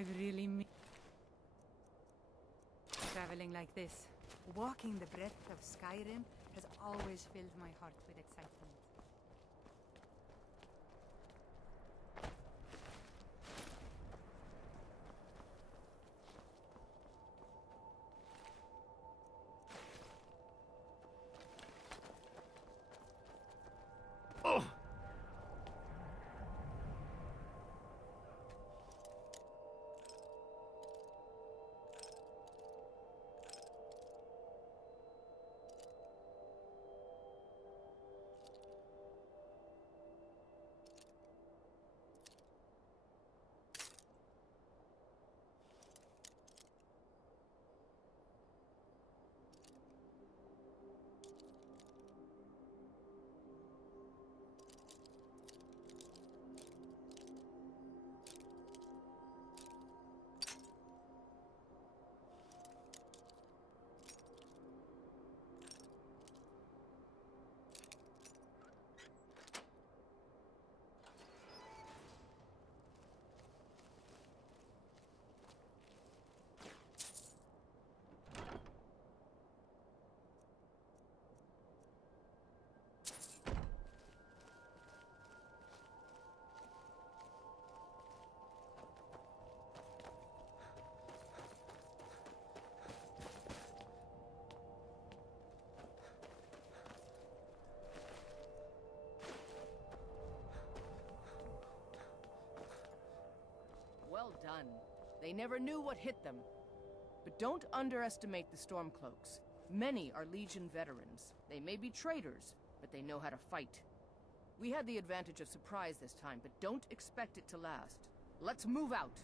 I've really missed traveling like this. Walking the breadth of Skyrim has always filled my heart with excitement. Well done. They never knew what hit them. But don't underestimate the Stormcloaks. Many are Legion veterans. They may be traitors, but they know how to fight. We had the advantage of surprise this time, but don't expect it to last. Let's move out.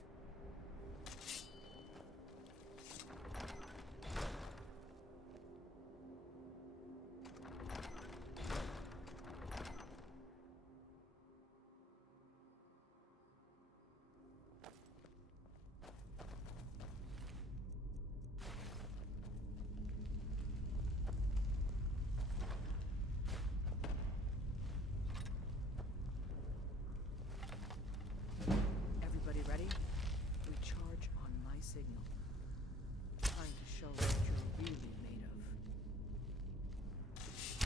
Ready? We charge on my signal. Time to show what you're really made of.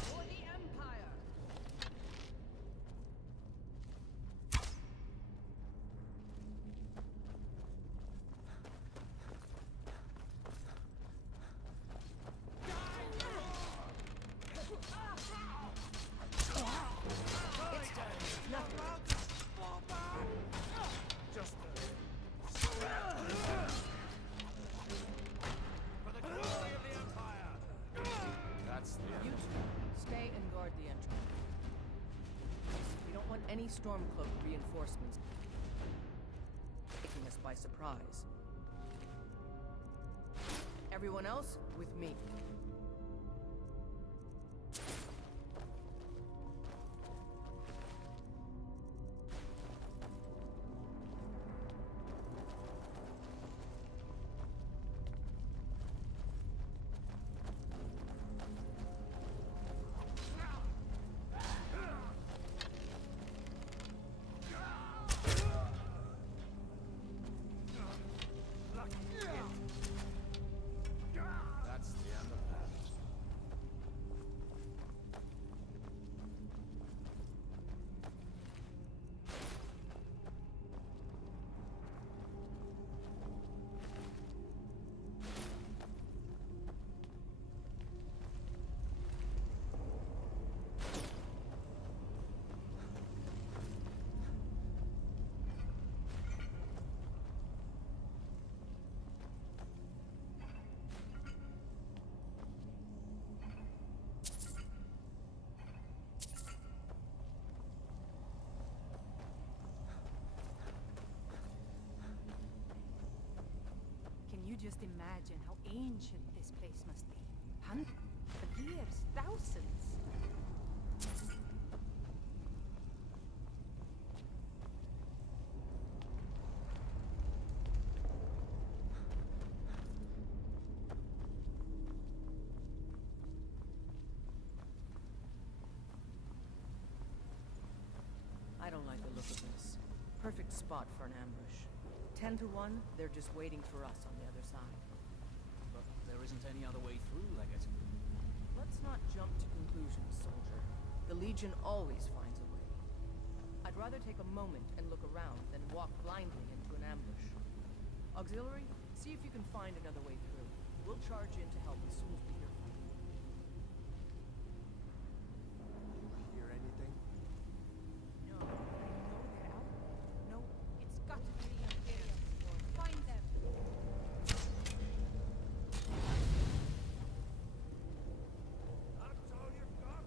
For the Empire! It's done. Nothing. Just for the glory of the Empire! That's the You two, stay and guard the entrance. We don't want any Stormcloak reinforcements taking us by surprise. Everyone else, with me. That's the end of that. Can you just imagine how ancient this place must be? Hundreds of years, thousands. I don't like the look of this. Perfect spot for an ambush. 10 to 1, they're just waiting for us on the other side. But there isn't any other way through, Leggett. Let's not jump to conclusions, soldier. The Legion always finds a way. I'd rather take a moment and look around than walk blindly into an ambush. Auxiliary, see if you can find another way through. We'll charge in to help as soon as we hear from you. Hear anything? No, I know they're out there. No, it's got to be up there. Find them. That's all you've got?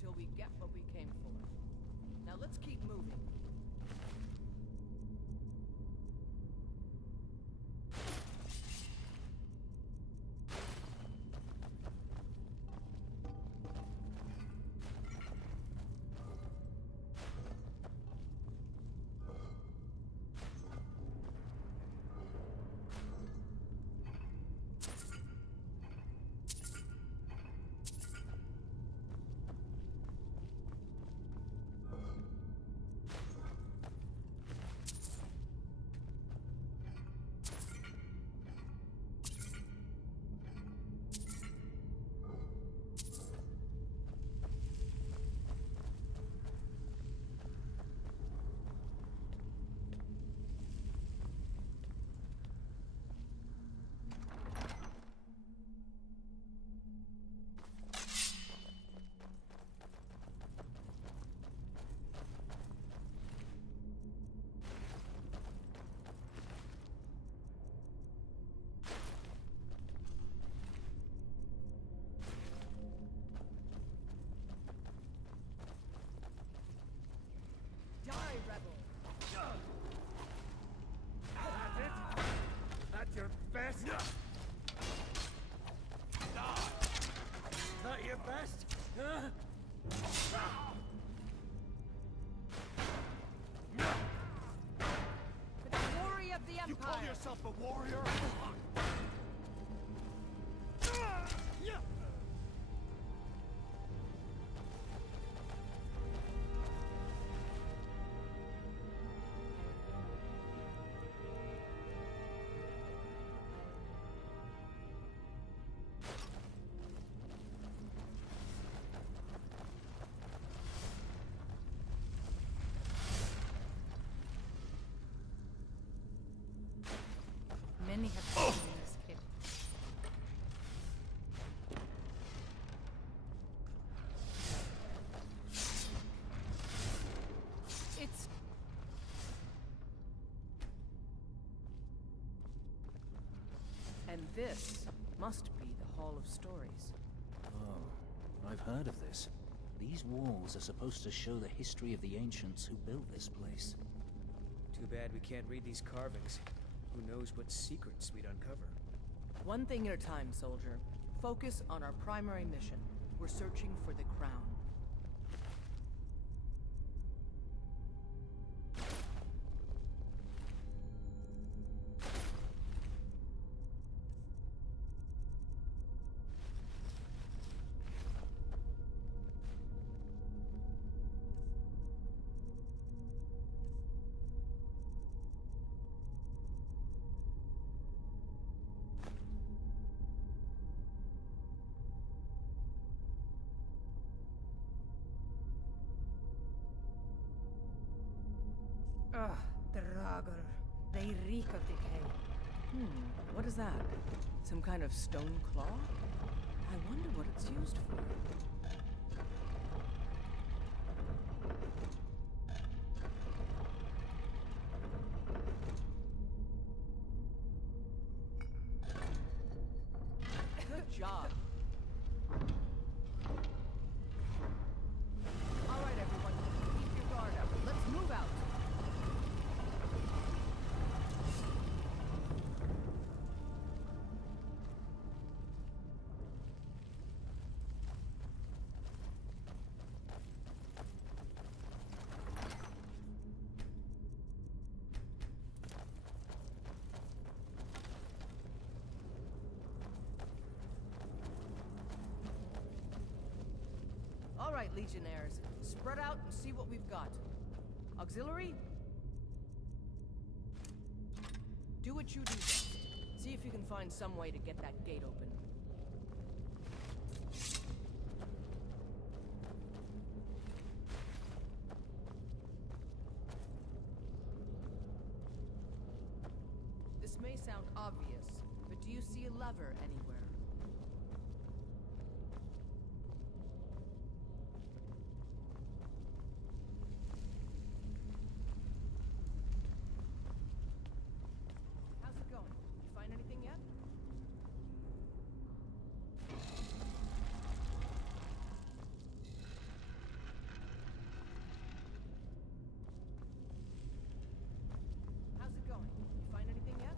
Until we get what we came for. Now let's keep moving. best? Not your best? Huh? For the glory of the Empire! You call yourself a warrior? Many have fallen in this pit. It's... And this must be the Hall of Stories. Oh, I've heard of this. These walls are supposed to show the history of the ancients who built this place. Too bad we can't read these carvings. Who knows what secrets we'd uncover. One thing at a time, soldier. Focus on our primary mission. We're searching for the crown. Ugh, Draugr. They reek of decay. What is that? Some kind of stone claw? I wonder what it's used for. Good job. All right, everyone. Keep your guard up. Let's move out. All right, Legionnaires. Spread out and see what we've got. Auxiliary? Do what you do best. See if you can find some way to get that gate open. This may sound obvious, but do you see a lever anywhere? How's it going? You find anything yet? How's it going? You find anything yet?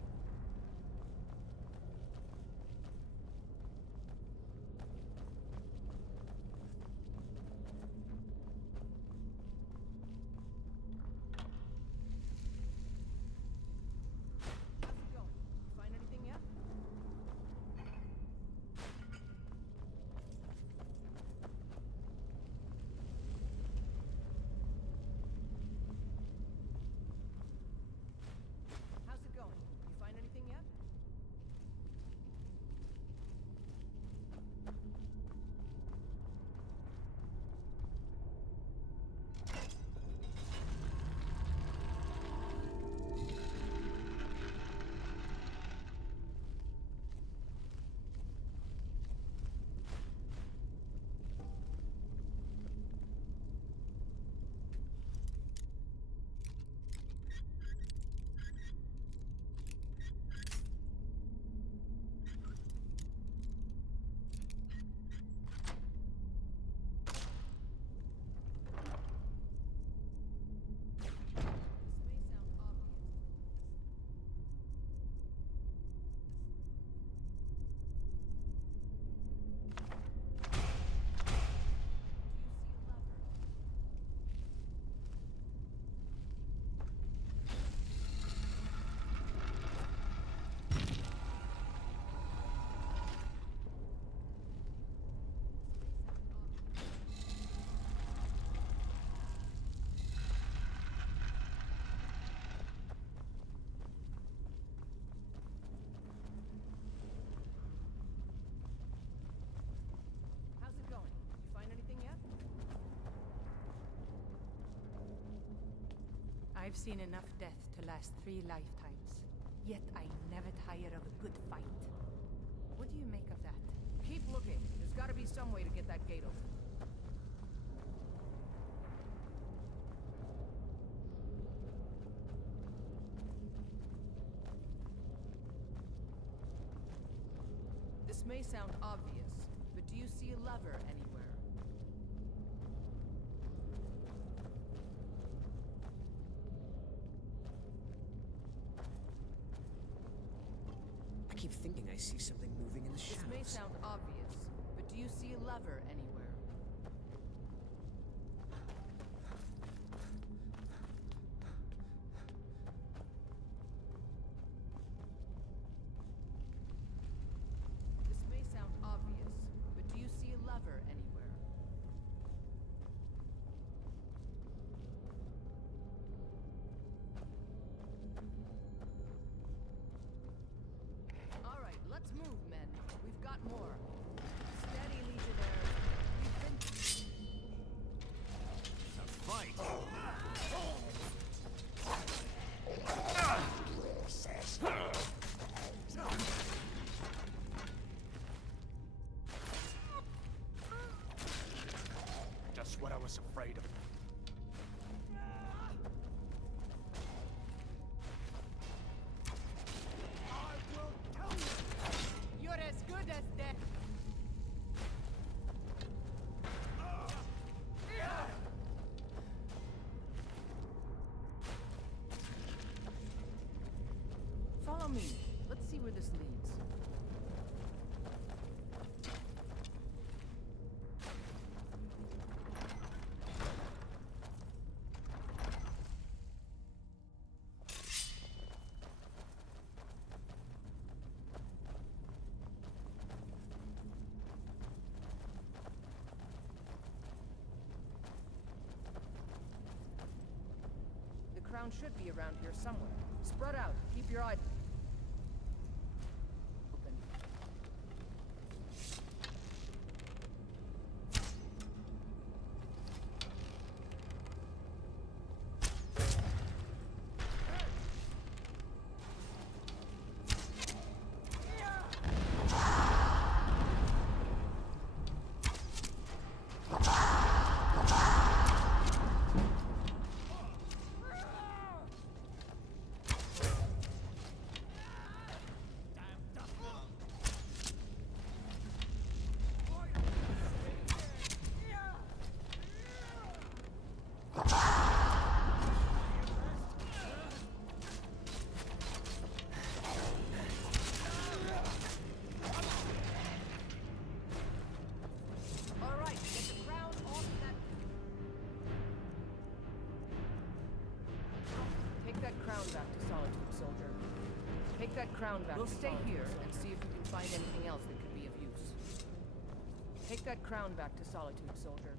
How's it going? You find anything yet? How's it going? You find anything yet? This may sound obvious. Do you see a lever? How's it going? You find anything yet? I've seen enough death to last 3 lifetimes. Yet I never tire of a good fight. What do you make of that? Keep looking. There's got to be some way to get that gate open. This may sound obvious, but do you see a lever anywhere? I keep thinking I see something moving in the This shadows. may sound obvious, but do you see a lever anywhere? This may sound obvious, but do you see a lever anywhere? All right, let's move, men. We've got more. Steady, Legionnaires. We've been... The fight! me. Let's see where this leads. The crown should be around here somewhere. Spread out. Keep your eye open. Take that crown back. We'll stay here and see if we can find anything else that could be of use. Take that crown back to Solitude, soldier.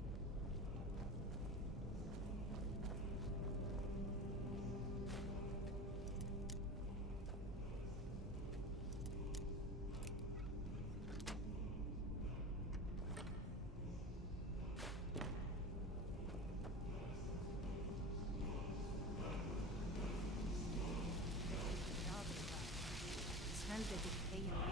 Hands are decaying well.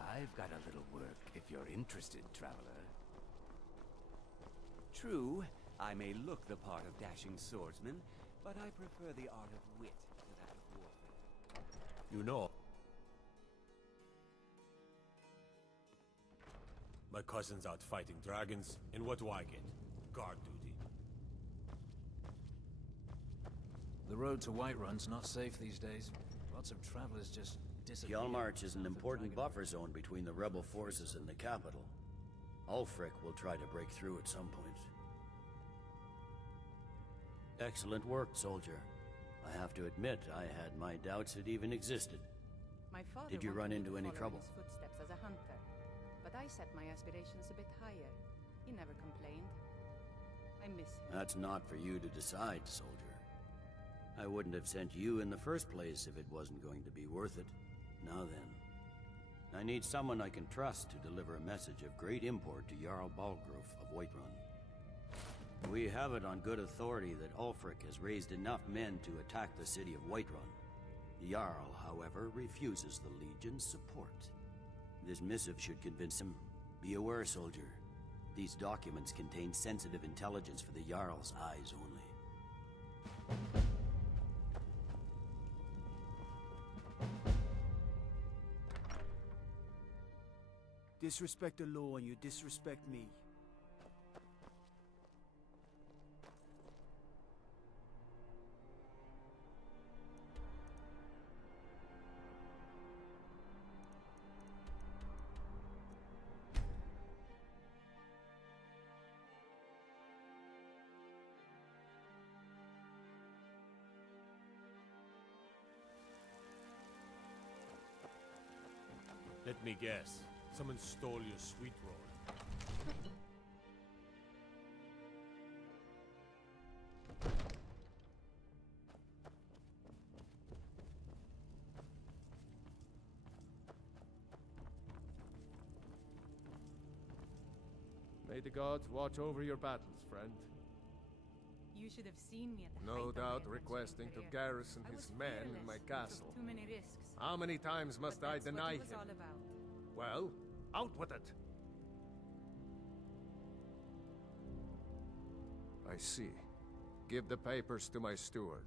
I've got a little work if you're interested, traveler. True, I may look the part of dashing swordsman, but I prefer the art of wit to that of warfare. You know, my cousin's out fighting dragons, and what do I get? Guard duty. The road to Whiterun's not safe these days. Lots of travelers just disappear. Yalmarch is an important buffer zone between the rebel forces and the capital. Ulfric will try to break through at some point. Excellent work, soldier. I have to admit, I had my doubts it even existed. My father Did you wanted run me into to any follow trouble? in his footsteps as a hunter, but I set my aspirations a bit higher. He never complained. I miss him. That's not for you to decide, soldier. I wouldn't have sent you in the first place if it wasn't going to be worth it. Now then, I need someone I can trust to deliver a message of great import to Jarl Balgrove of Whiterun. We have it on good authority that Ulfric has raised enough men to attack the city of Whiterun. The Jarl, however, refuses the Legion's support. This missive should convince him. Be aware, soldier. These documents contain sensitive intelligence for the Jarl's eyes only. Disrespect the law and you disrespect me. me guess. Someone stole your sweet roll. May the gods watch over your battles, friend. You should have seen me at the No height of my doubt adventuring requesting to career. garrison I his was men in fearless my and castle. took too many risks. How many times must But I that's deny what it was him? all about. Well, out with it! I see. Give the papers to my steward.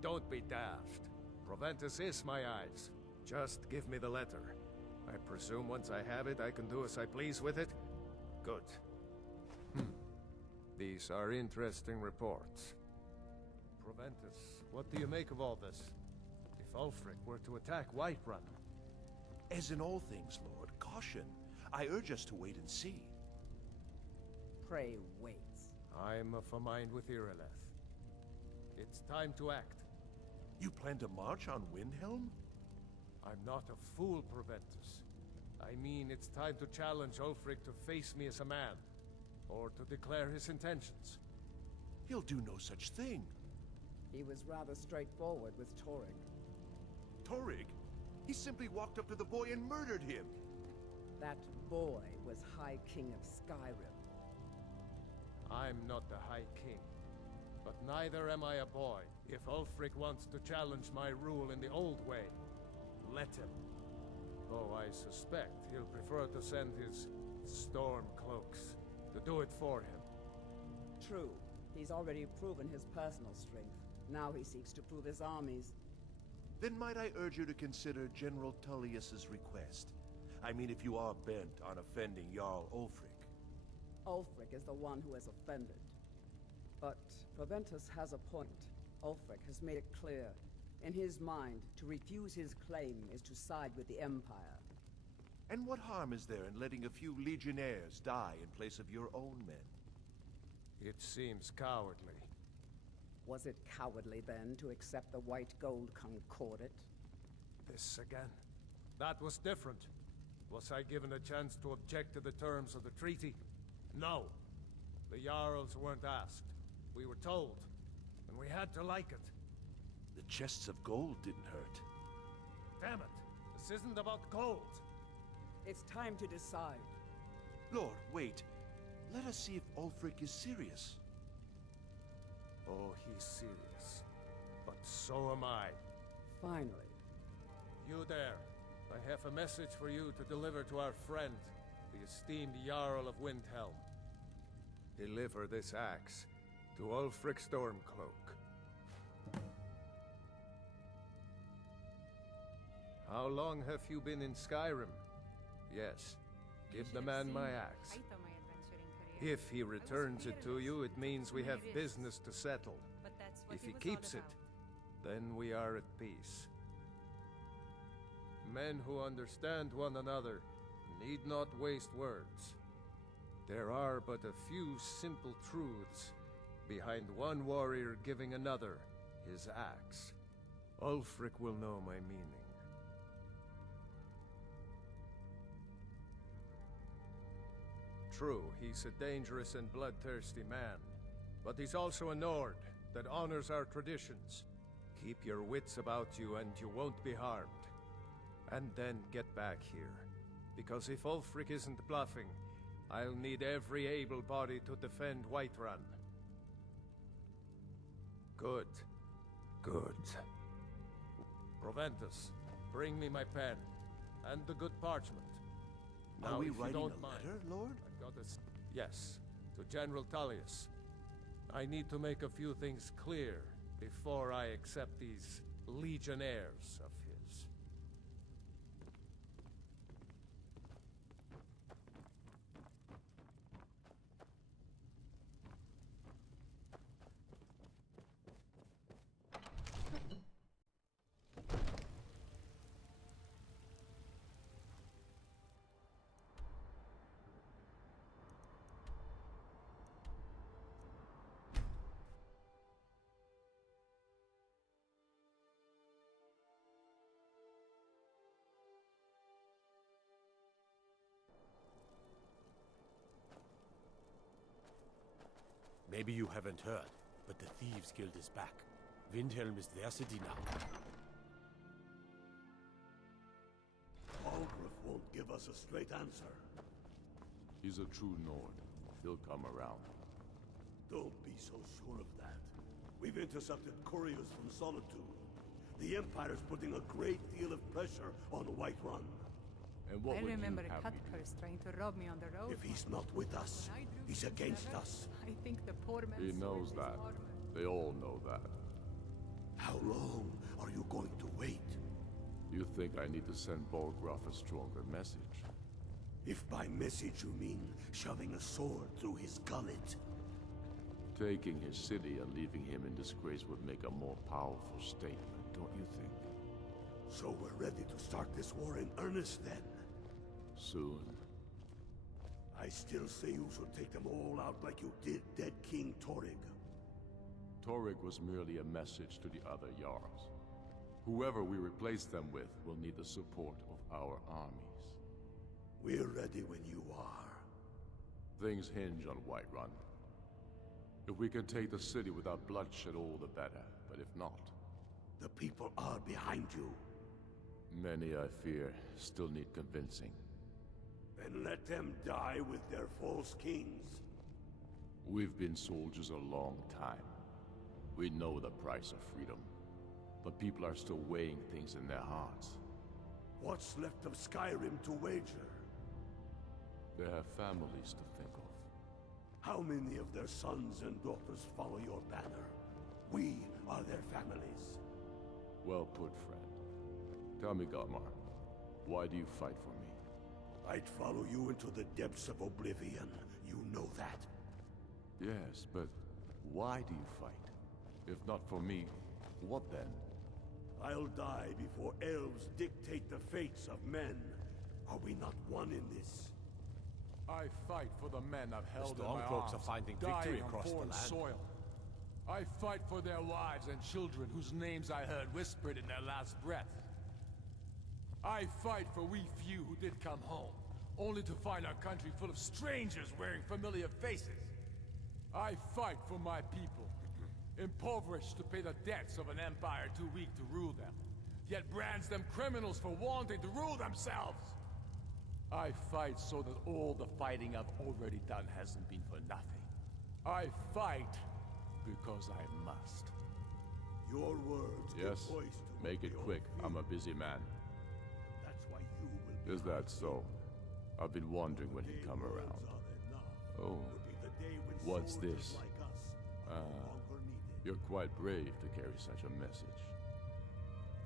Don't be daft. Proventus is my eyes. Just give me the letter. I presume once I have it, I can do as I please with it? Good. These are interesting reports. Proventus, what do you make of all this? If Ulfric were to attack Whiterun... As in all things, Lord, caution. I urge us to wait and see. Pray wait. I'm of a mind with Irileth. It's time to act. You plan to march on Windhelm? I'm not a fool, Proventus. I mean, it's time to challenge Ulfric to face me as a man, or to declare his intentions. He'll do no such thing. He was rather straightforward with Torrig. Torrig? He simply walked up to the boy and murdered him. That boy was High King of Skyrim. I'm not the High King, but neither am I a boy. If Ulfric wants to challenge my rule in the old way, let him. Though I suspect he'll prefer to send his storm cloaks to do it for him. True. He's already proven his personal strength. Now he seeks to prove his armies. Then might I urge you to consider General Tullius's request? I mean, if you are bent on offending Jarl Ulfric. Ulfric is the one who has offended. But Proventus has a point. Ulfric has made it clear. In his mind, to refuse his claim is to side with the Empire. And what harm is there in letting a few legionnaires die in place of your own men? It seems cowardly. Was it cowardly, then, to accept the White Gold Concordat? This again? That was different. Was I given a chance to object to the terms of the treaty? No. The Jarls weren't asked. We were told, and we had to like it. The chests of gold didn't hurt. Damn it! This isn't about gold! It's time to decide. Lord, wait. Let us see if Ulfric is serious. Oh, he's serious. But so am I. Finally. You there. I have a message for you to deliver to our friend, the esteemed Jarl of Windhelm. Deliver this axe to Ulfric Stormcloak. How long have you been in Skyrim? Yes. Give the man my axe. Height of my adventuring career. If he returns it to you, it means we have business to settle. But that's what If he was keeps all it, about. then we are at peace. Men who understand one another need not waste words. There are but a few simple truths behind one warrior giving another his axe. Ulfric will know my meaning. True, he's a dangerous and bloodthirsty man, but he's also a Nord that honors our traditions. Keep your wits about you and you won't be harmed. And then get back here, because if Ulfric isn't bluffing, I'll need every able body to defend Whiterun. Good. Good. Proventus, bring me my pen, and the good parchment. Are Now, we if you writing don't a mind, letter, Lord? I've got a... Yes, to General Tullius. I need to make a few things clear before I accept these legionnaires of his. Maybe you haven't heard, but the Thieves Guild is back. Windhelm is their city now. Algraf won't give us a straight answer. He's a true Nord. He'll come around. Don't be so sure of that. We've intercepted couriers from Solitude. The Empire's putting a great deal of pressure on Whiterun. And what I would remember you a have cut me do? purse trying to rob me on the road. If he's not with us, When I drew he's him against together, us. I think the poor man He soiled knows his that. armor. They all know that. How long are you going to wait? You think I need to send Bolgraf a stronger message? If by message you mean shoving a sword through his gullet. Taking his city and leaving him in disgrace would make a more powerful statement, don't you think? So we're ready to start this war in earnest then? Soon. I still say you should take them all out like you did dead King Torrig. Torrig was merely a message to the other Jarls. Whoever we replace them with will need the support of our armies. We're ready when you are. Things hinge on Whiterun. If we can take the city without bloodshed, all the better. But if not... The people are behind you. Many, I fear, still need convincing. Then let them die with their false kings. We've been soldiers a long time. We know the price of freedom. But people are still weighing things in their hearts. What's left of Skyrim to wager? They have families to think of. How many of their sons and daughters follow your banner? We are their families. Well put, friend. Tell me, Galmar, why do you fight for me? I'd follow you into the depths of oblivion. You know that. Yes, but why do you fight? If not for me, what then? I'll die before elves dictate the fates of men. Are we not one in this? I fight for the men I've held The in my Stormcloaks arms, are finding dying victory on across the foreign land. soil. I fight for their wives and children whose names I heard whispered in their last breath. I fight for we few who did come home, only to find our country full of strangers wearing familiar faces. I fight for my people, impoverished to pay the debts of an empire too weak to rule them, yet brands them criminals for wanting to rule themselves. I fight so that all the fighting I've already done hasn't been for nothing. I fight because I must. Your words give Yes, voice to make it what we quick. all I'm a feel. busy man. That's why you will be Is that so? I've been wondering when he'd come Words around. are enough. Oh, Will be the day when what's soldiers this? like us are no longer needed. You're quite brave to carry such a message.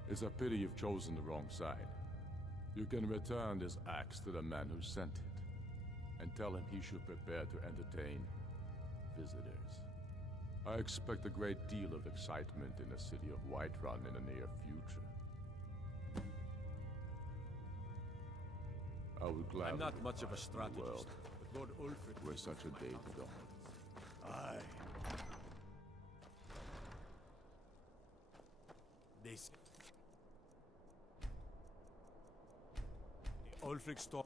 It's a pity you've chosen the wrong side. You can return this axe to the man who sent it, and tell him he should prepare to entertain visitors. I expect a great deal of excitement in the city of Whiterun in the near future. I would gladly I'm not much of a depart from the world strategist, but Lord Ulfric where such a day dawned. Aye. This... The Ulfric storm...